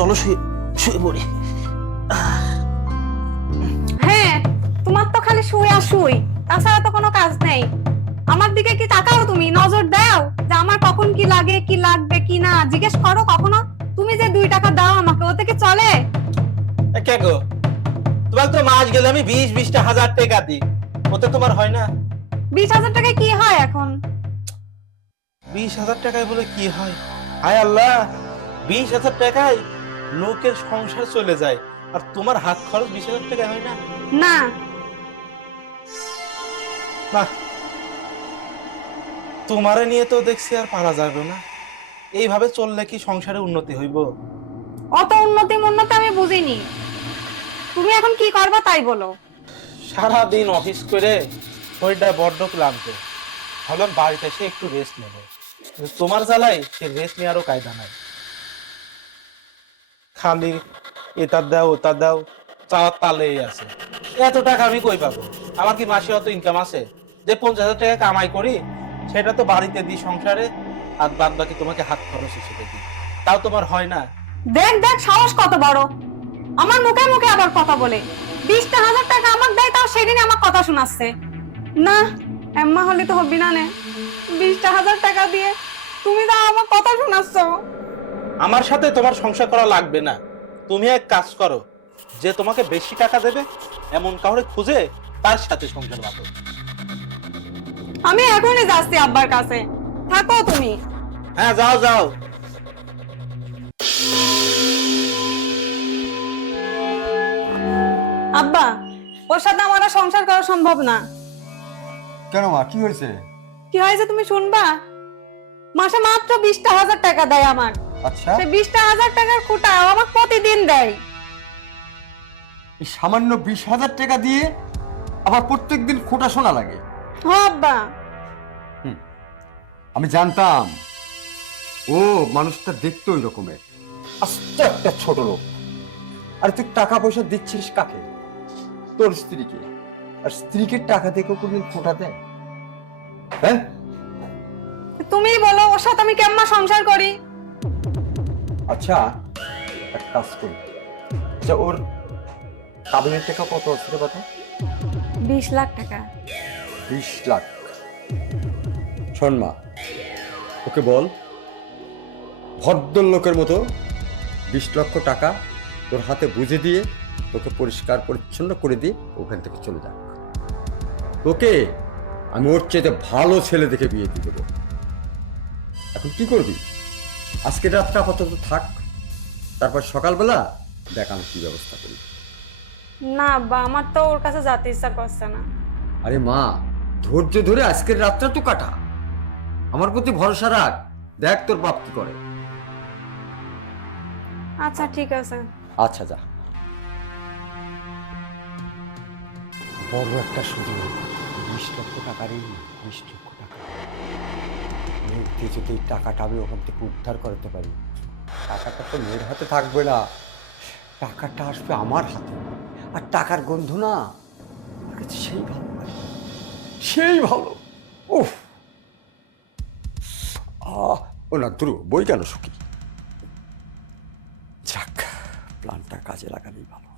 চলো শুয়ে শুয়ে পড়ি। হ্যাঁ, তোমার তো খালি শুয়ে আর শুই, তাছাড়া তো কোনো কাজ নেই। আমার দিকে কি তাকাও, তুমি নজর দাও যে আমার কখন কি লাগে, কি লাগবে কি না জিজ্ঞেস করো কখনো? তুমি যে 2 টাকা দাও আমাকে, ওতে কি চলে? কে গো, তোমার তো মাস গেলে আমি 20-20 হাজার টাকা দিই, ওতে তোমার হয় না? 20,000 টাকায় কি হয় এখন? 20,000 টাকায় বলে কি হয়? হায় আল্লাহ, 20,000 টাকায় লোকের সংসার চলে যায়, আর তোমার হাত খরচ 20,000 টাকা হয় না? না। না, তোমারে নিয়ে তো দেখছি আর পারা যাবে না। এইভাবে চললে কি সংসারে উন্নতি হইব? অত উন্নতি আমি বুঝিনি। তুমি এখন কি করবা তাই বলো। সারাদিন অফিস করে শরীরটা বড্ড ক্লান্ত, ভাবলাম বাড়িতে এসে একটু রেস্ট নেব। কিন্তু তোমার জ্বালায় সে রেস্ট নেওয়ারও কায়দা নাই। খালি এটা দাও ওটা দাও, চাওয়ার তালেই আছে। এত টাকা আমি কই পাবো? আমার কি মাসে অত ইনকাম আছে যে 50,000 টাকা কামাই করি সেটা তো বাড়িতে দিই সংসারে, আর বাদ বাকি তোমাকে হাত খরচ হিসেবে দিই, তাও তোমার হয় না? দেখ দেখ, সাহস কত বড়, আমার মুখে মুখে আবার কথা বলে। 20,000 টাকা আমাকে দেয়, তাও সেদিনই আমার কথা শোনাচ্ছে। না, এম্মা হলে তো হবি না নে। 20,000 টাকা দিয়ে তুমি তো আমার কথা শোনাচ্ছ। আমার সাথে তোমার সংসার করা লাগবে না। তুমি এক কাজ করো, যে তোমাকে বেশি টাকা দেবে এমন কাউরে খুঁজে তার সাথে সংসার বাঁধো। আমি এখনই যাচ্ছি আব্বার কাছে, থাকো তুমি। হ্যাঁ, যাও যাও। আব্বা, ওর সাথে আমার আর সংসার করা সম্ভব না। কেন মা, কি হয়েছে? কি হয়েছে তুমি শুনবা? মাসে মাত্র 20,000 টাকা দেয় আমার। আচ্ছা, সে 20,000 টাকার খুঁটা আমাকে প্রতিদিন দেয়। এই সামান্য 20,000 টাকা দিয়ে আবার প্রত্যেকদিন খোঁটা শোনা লাগে? হ্যাঁ আব্বা। আমি জানতাম ও মানুষটা দেখতে ওই রকমের, আস্ত একটা ছোট লোক। আর তুই টাকা পয়সা দিচ্ছিস কাকে? তোর স্ত্রীকে। আর স্ত্রীকে টাকা দিয়ে কেউ কোনদিন খোঁটা দেয়? হ্যাঁ, তুমিই বলো ওর সাথে আমি কেমন সংসার করি। আচ্ছা এক কাজ করি, আচ্ছা ওর কাবিনের টাকা কত আছে রে কথা? 20 লাখ টাকা। 20 লাখ। শোন মা, ওকে বল ভদ্রলোকের মতো 20 লক্ষ টাকা তোর হাতে বুঝে দিয়ে তোকে পরিষ্কার পরিচ্ছন্ন করে দিয়ে ওখান থেকে চলে যাক। তোকে আমি ওর চেয়ে ভালো ছেলে দেখে বিয়ে দিয়ে দেবো। এখন কি করবি? আজকে রাতটা আপাতত থাক, তারপর সকালবেলা দেখ আমি কি ব্যবস্থা করি। না আব্বা, আমার তো ওর কাছে যেতে ইচ্ছা করছে না। আরে মা, ধৈর্য ধরে আজকের রাতটা তো কাটা, আমার প্রতি ভরসা রাখ, দেখ তোর বাপ কি করে। আচ্ছা ঠিক আছে। আচ্ছা যা। বড় একটা সুযোগ, 20 লক্ষ টাকারই 20 লক্ষ টাকা মেয়ের দিয়ে যদি এই টাকাটা আমি ওখান থেকে উদ্ধার করতে পারি, টাকাটা তো মেয়ের হাতে থাকবে না, টাকাটা আসবে আমার হাতে। আর টাকার গন্ধ না আমার কাছে সেই ভালো লাগে, সেই ভালো। উফ, ও না দ্রু বই কেন সুখী। যাক, প্ল্যানটা কাজে লাগালেই ভালো।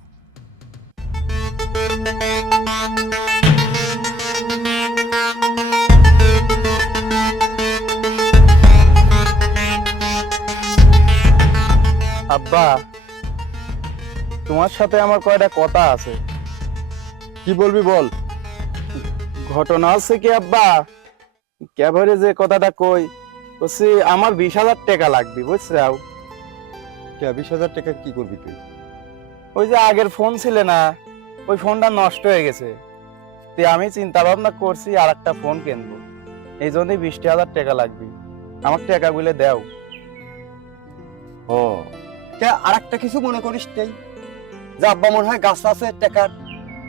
আব্বা, তোমার সাথে আমার কয়টা কথা আছে। কি বলবি বল। ঘটনা হচ্ছে কি আব্বা, ক্যাভারে যে কথাটা কই বলছি, আমার 20,000 টাকা লাগবে বুঝছাও। 20,000 টাকা কি করবি তুই? ওই যে আগের ফোন ছিল না, ওই ফোনটা নষ্ট হয়ে গেছে। আমি চিন্তা ভাবনা করছি আর একটা ফোন কিনবো, এই জন্যই 20,000 টাকা লাগবে। আমার টাকা গুলো দাও। ও, আর একটা কিছু মনে করিস নেই যে আব্বা মনে হয় গাছ আছে টাকার,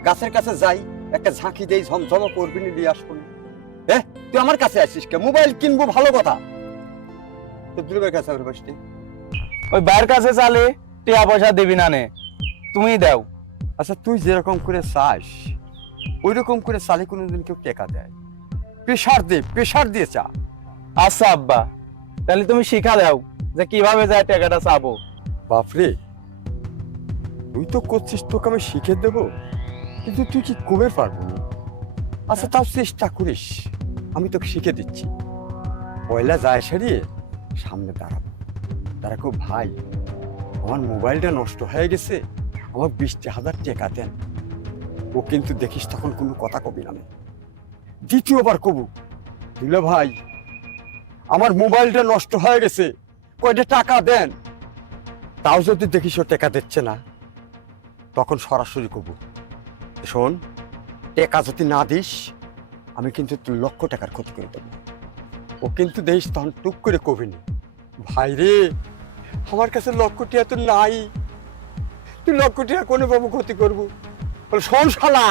গাছের কাছে যাই একটা ঝাঁকি দেই, ঝমঝম করবি নি, দিয়ে আসবো। তুই আমার কাছে আসিস কে? মোবাইল কিনবো ভালো কথা, তো দুর্বের কাছে বসতে। ওই বাইরের কাছে চালে টাকা পয়সা দিবি না নে, তুমি দাও। আচ্ছা তুই যেরকম করে চাস ওই রকম করে চালে কোনোদিন কেউ টাকা দেয়? প্রেশার দে, প্রেশার দিয়ে চা। আচ্ছা আব্বা, তাহলে তুমি শিখা দাও যে কিভাবে যায় টাকাটা চাবো। বাপরে, তুই তো করছিস, তোকে আমি শিখে দেবো, কিন্তু তুই কি কবে পারবো না? আচ্ছা তাও চেষ্টা করিস, আমি তোকে শিখে দিচ্ছি। পয়লা যায় সারিয়ে সামনে দাঁড়াবো, দাঁড়াকো ভাই আমার মোবাইলটা নষ্ট হয়ে গেছে, আমার 20,000 টাকা দেন। ও কিন্তু দেখিস তখন কোনো কথা কবি না। দ্বিতীয়বার কবু, দুলা ভাই আমার মোবাইলটা নষ্ট হয়ে গেছে, কয়টা টাকা দেন। তাও যদি দেখিস ও টাকা দিচ্ছে না, তখন সরাসরি কবু, শোন টাকা যদি না দিস আমি কিন্তু তোর লক্ষ টাকার ক্ষতি করে দেবো। ও কিন্তু দেখিস তখন টুক করে কবিনি, ভাই রে আমার কাছে লক্ষ টাকা তো নাই, তুই লক্ষ টাকা কোনো বাবু ক্ষতি করবো? বলে শোন শালা,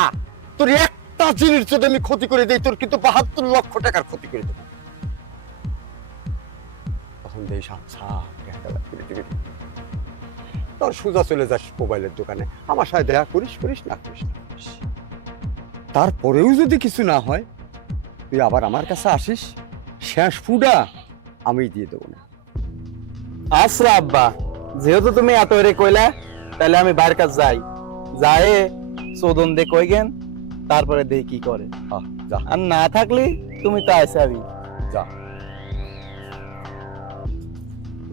তোর একটা জিনিস যদি আমি ক্ষতি করে দিই, তোর কিন্তু 72 লক্ষ টাকার ক্ষতি করে দেবো। তখন দেখিস আচ্ছা করে দিবি, তোর সোজা চলে যাস মোবাইলের দোকানে, আমার সাথে দেখা করিস করিস না করিস না করিস। তারপরেও যদি কিছু না হয়, তুই আবার আমার কাছে আসিস, শেষ ফুডা আমি দিয়ে দেবো না। আচ্ছা আব্বা, যেহেতু তুমি এত রে কইলা, তাহলে আমি বাইরের কাছে যাই, যায় চোদন দে কইগেন, তারপরে দেই কি করে। যা আর না থাকলে তুমি তো আইসাবি। যা,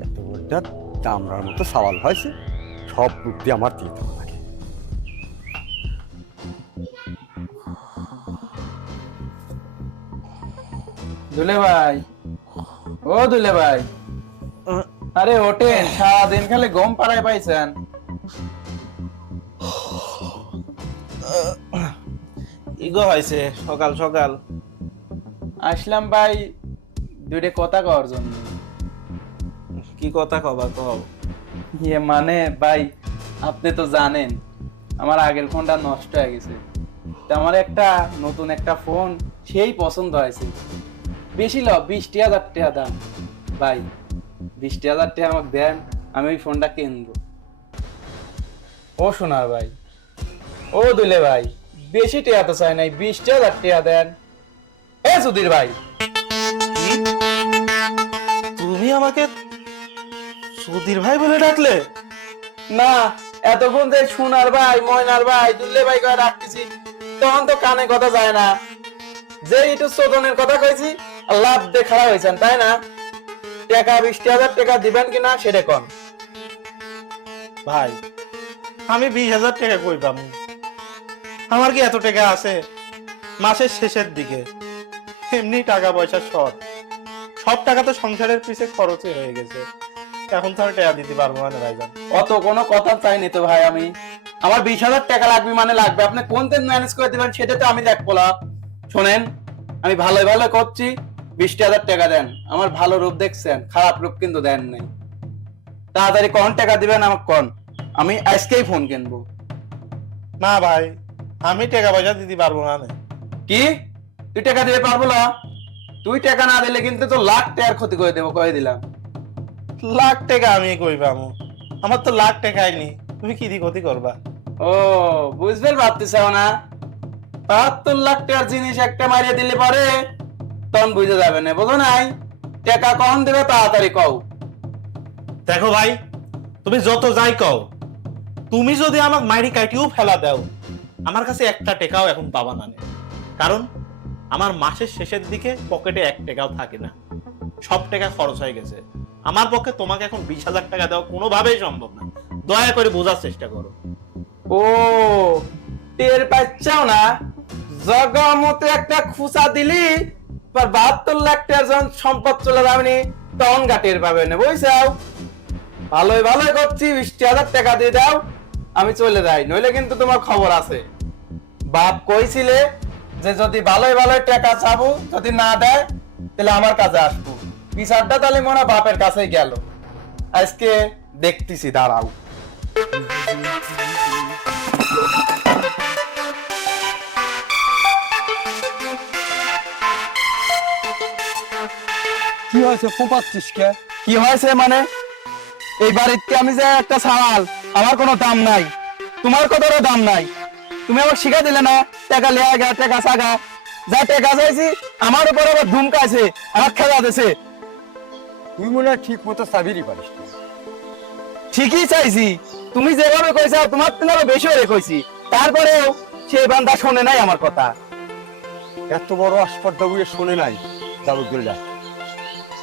এত বড়টা দামরার মতো সওয়াল হয়েছে, সব বুদ্ধি আমার দিয়ে দেবো লাগে। দুলে ভাই, ও দুলে ভাই, আরে ওঠেন, সারাদিন খালি গম পাড়ায় পাইছেন। ইগো হয়েছে সকাল সকাল। আসলাম ভাই দুইটা কথা কওয়ার জন্য। কি কথা কবা কও? ইয়ে মানে ভাই, আপনি তো জানেন আমার আগের ফোনটা নষ্ট হয়ে গেছে, তো আমার একটা নতুন একটা ফোন সেই পছন্দ হয়েছে, বেশি ল 20,000 টাকা দাম। ভাই 20,000 টাকা আমাকে দেন, আমি ওই ফোনটা কিনবো। ও সোনার ভাই, ও দুলে ভাই, বেশি টাকা তো চাই নাই, 20,000 টাকা দেন। এ সুধীর ভাই, কি? তুমি আমাকে সুধীর ভাই বলে ডাকলে? না এতক্ষণ যে সোনার ভাই, ময়নার ভাই, দুলে ভাই করে ডাকতেছি, তখন তো কানে কথা যায় না, যে একটু চোদনের কথা কইছি লাভ দিয়ে খারাপ হয়েছেন, তাই না? টাকা 20,000 টাকা দিবেন কিনা সেটা কোন? ভাই আমি 20,000 টাকা কই পাবো? আমার কি এত টাকা আছে? মাসের শেষের দিকে এমনি টাকা পয়সা শর্ট, সব টাকা তো সংসারের পিছে খরচই হয়ে গেছে, এখন তো আমি টাকা দিতে পারবো না ভাইজান। অত কোনো কথা চাইনি তো ভাই, আমি আমার 20,000 টাকা লাগবে মানে লাগবে, আপনি কোন দিন ম্যানেজ করে দিবেন সেটা তো আমি দেখবো না। শোনেন, আমি ভালো ভালো করছি, 20,000 টাকা দেন। আমার ভালো রূপ দেখছেন, খারাপ রূপ কিন্তু দেন নাই। তাড়াতাড়ি কোন টাকা দিবেন আমাকে কোন, আমি আজকেই ফোন কিনবো। না ভাই, আমি টাকা পয়সা দিতে পারবো না। কি তুই টাকা দিতে পারবো না? তুই টাকা না দিলে কিন্তু তো লাখ টাকার ক্ষতি করে দেবো, কয়ে দিলাম। লাখ টাকা আমি কই পাবো? আমার তো লাখ টাকাই নি, তুমি কি দিয়ে ক্ষতি করবা? ও বুঝবে ভাবতেছ না, 72 লাখ টাকার জিনিস একটা মারিয়ে দিলে পরে তখন বুঝে যাবে না, বুঝো নাই? টাকা কখন দেবে তাড়াতাড়ি কও। দেখো ভাই, তুমি যত যাই কও, তুমি যদি আমাকে মাইরি কাটিও ফেলা দাও, আমার কাছে একটা টাকাও এখন পাবা না। কারণ আমার মাসের শেষের দিকে পকেটে 1 টাকাও থাকে না, সব টাকা খরচ হয়ে গেছে। আমার পক্ষে তোমাকে এখন 20,000 টাকা দেওয়া কোনোভাবেই সম্ভব না, দয়া করে বোঝার চেষ্টা করো। ও টের পাচ্ছাও না, জগমতে একটা খুচা দিলি পর 72 লাখ টাকার যখন সম্পদ চলে যাবে তখন গা টের পাবে না, বুঝছাও? ভালোই ভালোই করছি, 20,000 টাকা দিয়ে দাও, আমি চলে যাই, নইলে কিন্তু তোমার খবর আছে। বাপ কইছিলে যে যদি ভালোই ভালোই টাকা চাবো, যদি না দেয় তাহলে আমার কাছে আসবো। বিচারটা তাহলে মনে হয় বাপের কাছেই গেল, আজকে দেখতেছি, দাঁড়াও। কি হয়েছে, ফোপাচ্ছিস কে? কি হয়েছে মানে? এই বাড়িতে আমি যে একটা সাওয়াল, আমার কোনো দাম নাই, তোমার কতটা দাম নাই। তুমি আমাকে শিখা দিলে না টাকা লেয়া গা, টাকা সাগা, যা টাকা চাইছি আমার উপর আবার ধুমকাছে, আমার খেলা দিছে। তুই মনে হয় ঠিক মতো চাবিরই পারিস না। ঠিকই চাইছি, তুমি যেভাবে কইছো তোমার তো আরো বেশি হয়ে কইছি, তারপরেও সেই বান্দা শোনে নাই আমার কথা। এত বড় আসপর্দা বুঝে শোনে নাই, যাবো ধরলে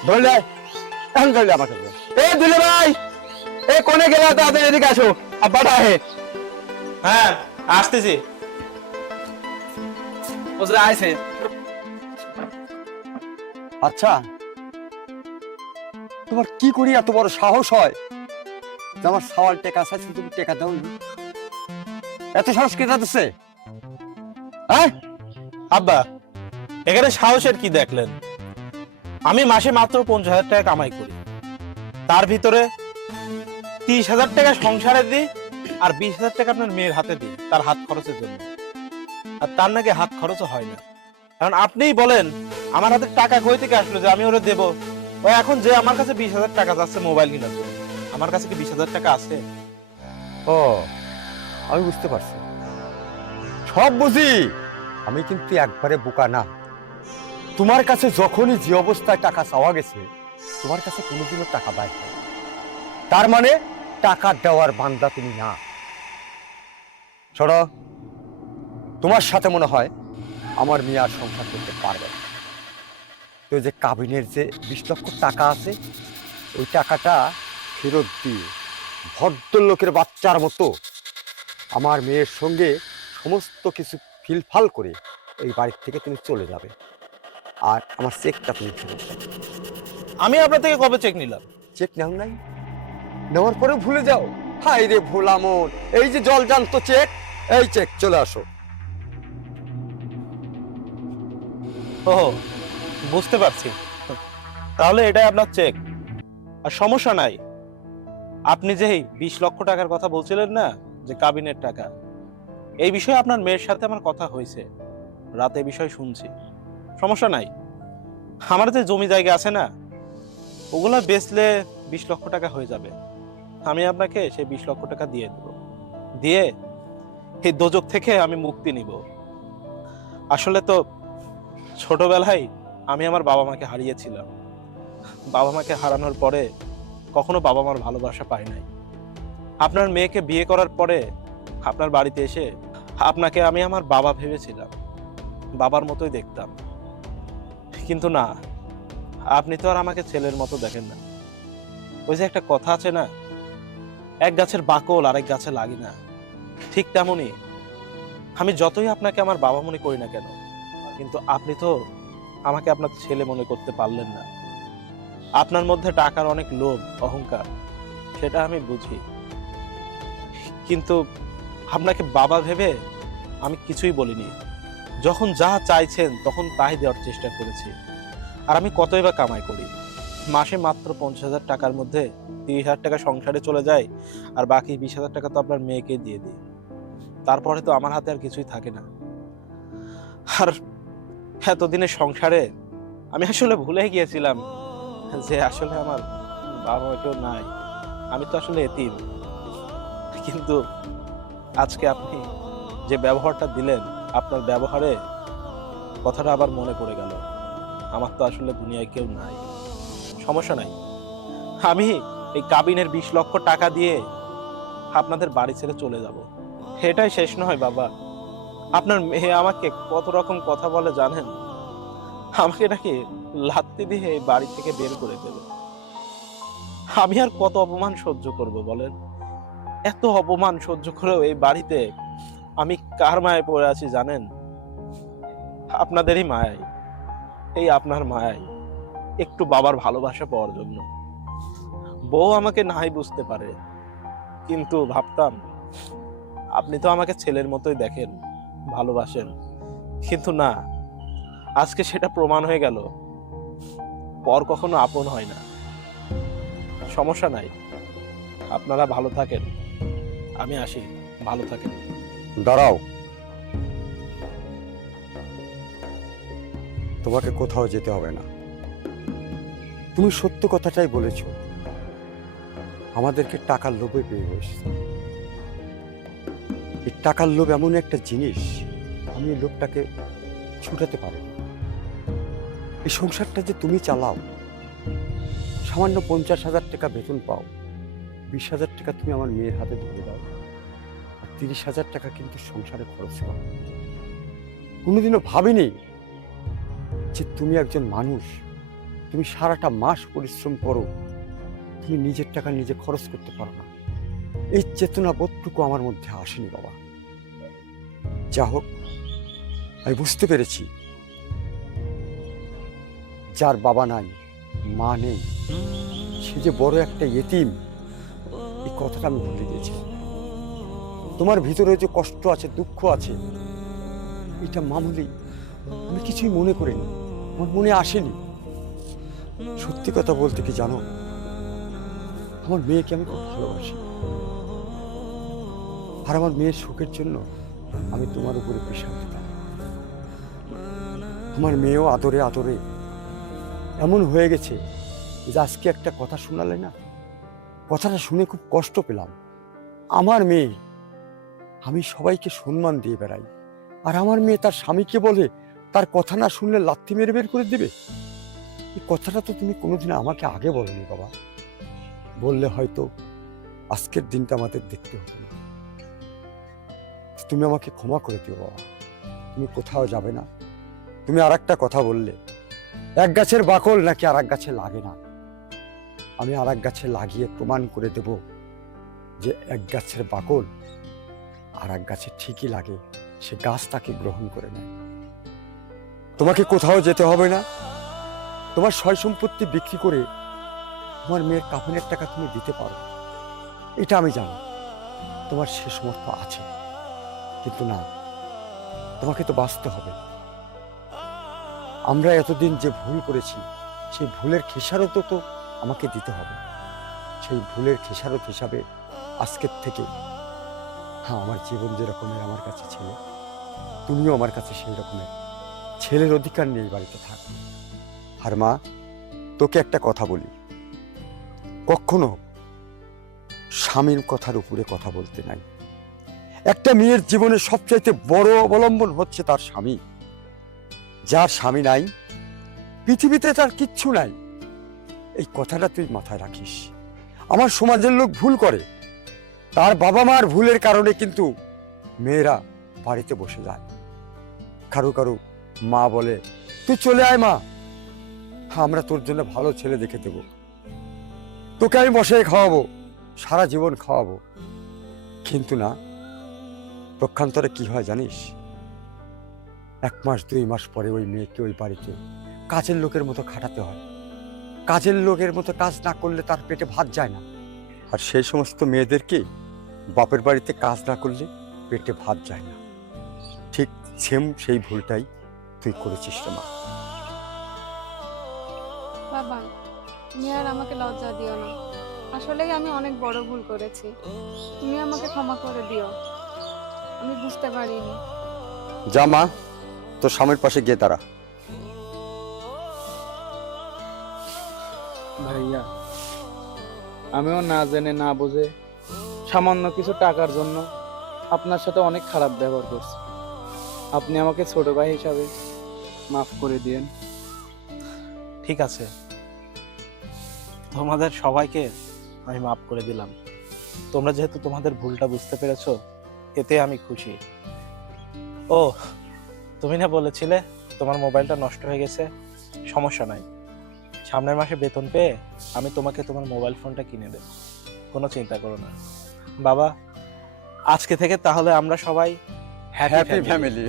ধরলে এখন ধরলে আমাকে বল। এ দুলে ভাই, এ কোনে গেলা? তাড়াতাড়ি এদিকে আসো, আব্বাটা আহে। হ্যাঁ আসতেছি। ওজরা আইছে। আচ্ছা, তোমার কি করি এত বড় সাহস হয় যে আমার সওয়াল টেকা চাইছি, তুমি টেকা দাও নি? এত সাহস কে দিচ্ছে? হ্যাঁ আব্বা, এখানে সাহসের কি দেখলেন? আমি মাসে মাত্র 50,000 টাকা কামাই করি, তার ভিতরে 30,000 টাকা সংসারে দিই আর 20,000 টাকা আপনার মেয়ের হাতে দিই তার হাত খরচের জন্য। আর তার নাকি হাত খরচও হয় না। কারণ আপনিই বলেন আমার হাতে টাকা কই থেকে আসলো যে আমি ওরে দেবো? ও এখন যে আমার কাছে 20,000 টাকা যাচ্ছে মোবাইল কেনার জন্য, আমার কাছে কি 20,000 টাকা আছে? ও, আমি বুঝতে পারছি, সব বুঝি। আমি কিন্তু একবারে বোকা না। তোমার কাছে যখনই যে অবস্থায় টাকা চাওয়া গেছে, তোমার কাছে কোনোদিনও টাকা পাই না। তার মানে টাকা দেওয়ার বান্দা তুমি না। শোনো, তোমার সাথে মনে হয় আমার মেয়ে আর সংসার করতে পারবে না। তো যে কাবিনের যে 20 লক্ষ টাকা আছে, ওই টাকাটা ফেরত দিয়ে ভদ্রলোকের বাচ্চার মতো আমার মেয়ের সঙ্গে সমস্ত কিছু ফিলফাল করে এই বাড়ির থেকে তুমি চলে যাবে, আর আমার চেকটা তুমি ফেরত দাও। আমি আপনার থেকে কবে চেক নিলাম? চেক নাও নাই, নেওয়ার পরে ভুলে যাও? হাই রে ভোলা মন, এই যে জল জানত চেক, এই চেক চলে আসো। ও, বুঝতে পারছি, তাহলে এটাই আপনার চেক। আর সমস্যা নাই, আপনি যে 20 লক্ষ টাকার কথা বলছিলেন না, যে কাবিনের টাকা, এই বিষয়ে আপনার মেয়ের সাথে আমার কথা হয়েছে, রাতে বিষয় শুনছি। সমস্যা নাই, আমার যে জমি জায়গা আছে না, ওগুলা বেচলে 20 লক্ষ টাকা হয়ে যাবে। আমি আপনাকে সেই 20 লক্ষ টাকা দিয়ে দেব, দিয়ে এই দোজক থেকে আমি মুক্তি নিব। আসলে তো ছোটবেলায় আমি আমার বাবা মাকে হারিয়েছিলাম। বাবা মাকে হারানোর পরে কখনো বাবা মার ভালোবাসা পাই নাই। আপনার মেয়েকে বিয়ে করার পরে আপনার বাড়িতে এসে আপনাকে আমি আমার বাবা ভেবেছিলাম, বাবার মতোই দেখতাম। কিন্তু না, আপনি তো আর আমাকে ছেলের মতো দেখেন না। ওই যে একটা কথা আছে না, এক গাছের বাকল আরেক গাছে লাগে না, ঠিক তেমনই আমি যতই আপনাকে আমার বাবা মনে করি না কেন, কিন্তু আপনি তো আমাকে আপনার ছেলে মনে করতে পারলেন না। আপনার মধ্যে টাকার অনেক লোভ, অহংকার, সেটা আমি বুঝি, কিন্তু আপনাকে বাবা ভেবে আমি কিছুই বলিনি। যখন যা চাইছেন তখন তাই দেওয়ার চেষ্টা করেছি। আর আমি কতই বা কামাই করি? মাসে মাত্র 50,000 টাকার মধ্যে 30,000 টাকা সংসারে চলে যায়, আর বাকি 20,000 টাকা তো আপনার মেয়েকে দিয়ে দিই। তারপরে তো আমার হাতে আর কিছুই থাকে না। আর এতদিনের সংসারে আমি আসলে ভুলে গিয়েছিলাম যে আসলে আমার বাবা মা কেউ নাই, আমি তো আসলে এতিম। কিন্তু আজকে আপনি যে ব্যবহারটা দিলেন, আপনার ব্যবহারে কথাটা আবার মনে পড়ে গেল, আমার তো আসলে দুনিয়ায় কেউ নাই। সমস্যা নাই, আমি এই কাবিনের 20 লক্ষ টাকা দিয়ে আপনাদের বাড়ি ছেড়ে চলে যাব। এটাই শেষ নয় বাবা, আপনার মেয়ে আমাকে কত রকম কথা বলে জানেন? আমাকে নাকি লাত্তি দিয়ে এই বাড়ি থেকে বের করে দেবে। আমি আর কত অপমান সহ্য করব বলেন? এত অপমান সহ্য করেও এই বাড়িতে আমি কার মায়ায় পড়ে আছি জানেন? আপনাদেরই মায়ায়, এই আপনার মায়ায়, একটু বাবার ভালোবাসা পাওয়ার জন্য। বউ আমাকে নাই বুঝতে পারে, কিন্তু ভাবতাম আপনি তো আমাকে ছেলের মতোই দেখেন, ভালোবাসেন, কিন্তু না, আজকে সেটা প্রমাণ হয়ে গেল, পর কখনো আপন হয় না। সমস্যা নাই, আপনারা ভালো থাকেন, আমি আসি, ভালো থাকেন। দাঁড়াও, তোমাকে কোথাও যেতে হবে না। তুমি সত্য কথাটাই বলেছ, আমাদেরকে টাকার লোভে পেয়ে বসেছে। এই টাকার লোভ এমন একটা জিনিস, আমি এই লোভটাকে ছুটাতে পারি। এই সংসারটা যে তুমি চালাও, সামান্য 50,000 টাকা বেতন পাও, 20,000 টাকা তুমি আমার মেয়ের হাতে ধরে দাও, আর 30,000 টাকা কিন্তু সংসারে খরচ করো। কোনোদিনও ভাবিনি যে তুমি একজন মানুষ, তুমি সারাটা মাস পরিশ্রম করো, তুমি নিজের টাকা নিজে খরচ করতে পারো না। এই চেতনা বোধটুকু আমার মধ্যে আসেনি বাবা। যা হোক, আমি বুঝতে পেরেছি যার বাবা নাই, মা নেই, সে যে বড় একটা ইতিম, এই কথাটা আমি ভুলে গেছি। তোমার ভিতরে যে কষ্ট আছে, দুঃখ আছে, এটা মামুলি, আমি কিছুই মনে করিনি, আমার মনে আসেনি। সত্যি কথা বলতে কি জানো, আমার মেয়েকে আমি খুব ভালোবাসি, আর আমার মেয়ের সুখের জন্য আমি তোমার উপরে প্রেশার দিতাম। আমার মেয়েও আদরে আদরে এমন হয়ে গেছে যে আজকে একটা কথা শোনালে না, কথাটা শুনে খুব কষ্ট পেলাম। আমার মেয়ে, আমি সবাইকে সম্মান দিয়ে বেড়াই, আর আমার মেয়ে তার স্বামীকে বলে তার কথা না শুনলে লাথি মেরে বের করে দেবে। এই কথাটা তো তুমি কোনোদিন আমাকে আগে বলোনি বাবা। বললে হয়তো আজকের দিনটা আমাদের দেখতে হতো না। তুমি আমাকে ক্ষমা করে দিও বাবা, তুমি কোথাও যাবে না। তুমি আর একটা কথা বললে, এক গাছের বাকল নাকি আর এক গাছে লাগে না। আমি আর এক গাছে লাগিয়ে প্রমাণ করে দেব যে এক গাছের বাকল আর এক গাছে ঠিকই লাগে, সে গাছ তাকে গ্রহণ করে নেয়। তোমাকে কোথাও যেতে হবে না, তোমার সয় সম্পত্তি বিক্রি করে তোমার মেয়ের কাফনের টাকা তুমি দিতে পারো, এটা আমি জানি। তোমার সে সমর্থ আছে, কিন্তু না, তোমাকে তো বাঁচতে হবে। আমরা এতদিন যে ভুল করেছি, সেই ভুলের খেসারত তো আমাকে দিতে হবে। সেই ভুলের খেসারত হিসাবে আজকের থেকে, হ্যাঁ, আমার জীবন যে রকমের আমার কাছে ছিল, তুমিও আমার কাছে সেই রকমের ছেলের অধিকার নিয়ে এই বাড়িতে থাক। আর মা, তোকে একটা কথা বলি, কখনো স্বামীর কথার উপরে কথা বলতে নাই। একটা মেয়ের জীবনে সবচাইতে বড় অবলম্বন হচ্ছে তার স্বামী। যার স্বামী নাই, পৃথিবীতে তার কিচ্ছু নাই। এই কথাটা তুই মাথায় রাখিস। আমার সমাজের লোক ভুল করে, তার বাবা মার ভুলের কারণে কিন্তু মেয়েরা বাড়িতে বসে যায়। কারো কারো মা বলে, তুই চলে আয় মা, আমরা তোর জন্য ভালো ছেলে দেখে দেব, তোকে আমি বসে খাওয়াবো, সারা জীবন খাওয়াবো। কিন্তু না, পক্ষান্তরে কি হয় জানিস? 1 মাস 2 মাস পরে ওই মেয়েকে ওই বাড়িতে কাজের লোকের মতো খাটাতে হয়। কাজের লোকের মতো কাজ না করলে তার পেটে ভাত যায় না। আর সেই সমস্ত মেয়েদেরকে বাপের বাড়িতে কাজ না করলে পেটে ভাত যায় না। ঠিক সেম সেই ভুলটাই তুই করেছিস রে মা। বাবা, তুমি আর আমাকে লজ্জা দিও না, আসলেই আমি অনেক বড় ভুল করেছি, তুমি আমাকে ক্ষমা করে দিও, আমি বুঝতে পারিনি। যা মা, তোর স্বামীর পাশে গিয়ে দাঁড়া। ভাইয়া, আমিও না জেনে না বুঝে সামান্য কিছু টাকার জন্য আপনার সাথে অনেক খারাপ ব্যবহার করছি। আপনি আমাকে ছোট ভাই হিসাবে মাফ করে দিয়েন। ঠিক আছে, তোমাদের সবাইকে আমি মাফ করে দিলাম। তোমরা যেহেতু তোমাদের ভুলটা বুঝতে পেরেছো, এতে আমি খুশি। ও, তুমি না বলেছিলে তোমার মোবাইলটা নষ্ট হয়ে গেছে? সমস্যা নাই, সামনের মাসে বেতন পেয়ে আমি তোমাকে তোমার মোবাইল ফোনটা কিনে দেব, কোনো চিন্তা করো না। বাবা, আজকে থেকে তাহলে আমরা সবাই হ্যাপি ফ্যামিলি।